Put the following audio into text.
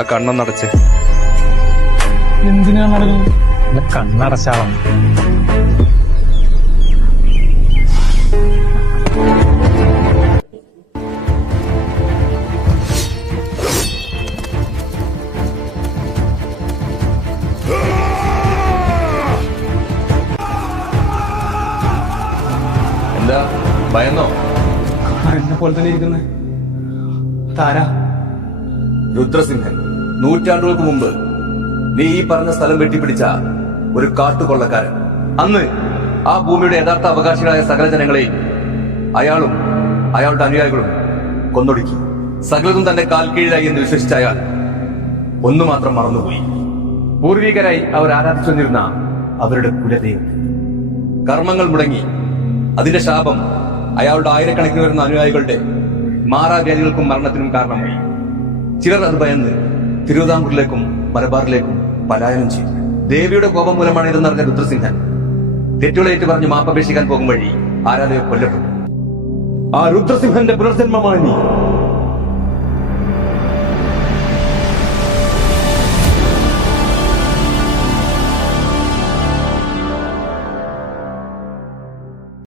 ആ കണ്ണൊന്നടച്ച്. എന്തിനാ നടക്കുന്നത്? കണ്ണടച്ചാളം. എന്താ ഭയന്നോ? എന്നെ പോലെ തന്നെ ഇരിക്കുന്നേ താരാ? രുദ്രസിംഹൻ. നൂറ്റാണ്ടുകൾക്ക് മുമ്പ് നീ ഈ പറഞ്ഞ സ്ഥലം വെട്ടിപ്പിടിച്ച ഒരു കാട്ടുകൊള്ളക്കാരൻ. അന്ന് ആ ഭൂമിയുടെ യഥാർത്ഥ അവകാശികളായ സകല ജനങ്ങളെയും അയാളും അയാളുടെ അനുയായികളും കൊന്നൊടുക്കി. സകലതും തന്റെ കാൽ കീഴിലായി എന്ന് വിശ്വസിച്ച അയാൾ ഒന്നു മാത്രം മറന്നുപോയി. പൂർവികരായി അവർ ആരാധിച്ചു വന്നിരുന്ന അവരുടെ കുലദൈവത്തെ. കർമ്മങ്ങൾ മുടങ്ങി. അതിന്റെ ശാപം അയാളുടെ ആയിരക്കണക്കിന് വരുന്ന അനുയായികളുടെ മാറാവ്യാധികൾക്കും മരണത്തിനും കാരണമായി. ചിലർ അത് ഭയന്ന് തിരുവിതാംകൂറിലേക്കും മലബാറിലേക്കും പലായനം ചെയ്തു. ദേവിയുടെ കോപം മൂലമാണ് ഇതെന്നറിഞ്ഞ രുദ്രസിംഹൻ തെറ്റുകളേറ്റ് പറഞ്ഞ് മാപ്പപേക്ഷിക്കാൻ പോകും വഴി ആരാധകർ കൊല്ലപ്പെട്ടു. ആ രുദ്രസിംഹന്റെ പുനർജന്മമാണ് നീ.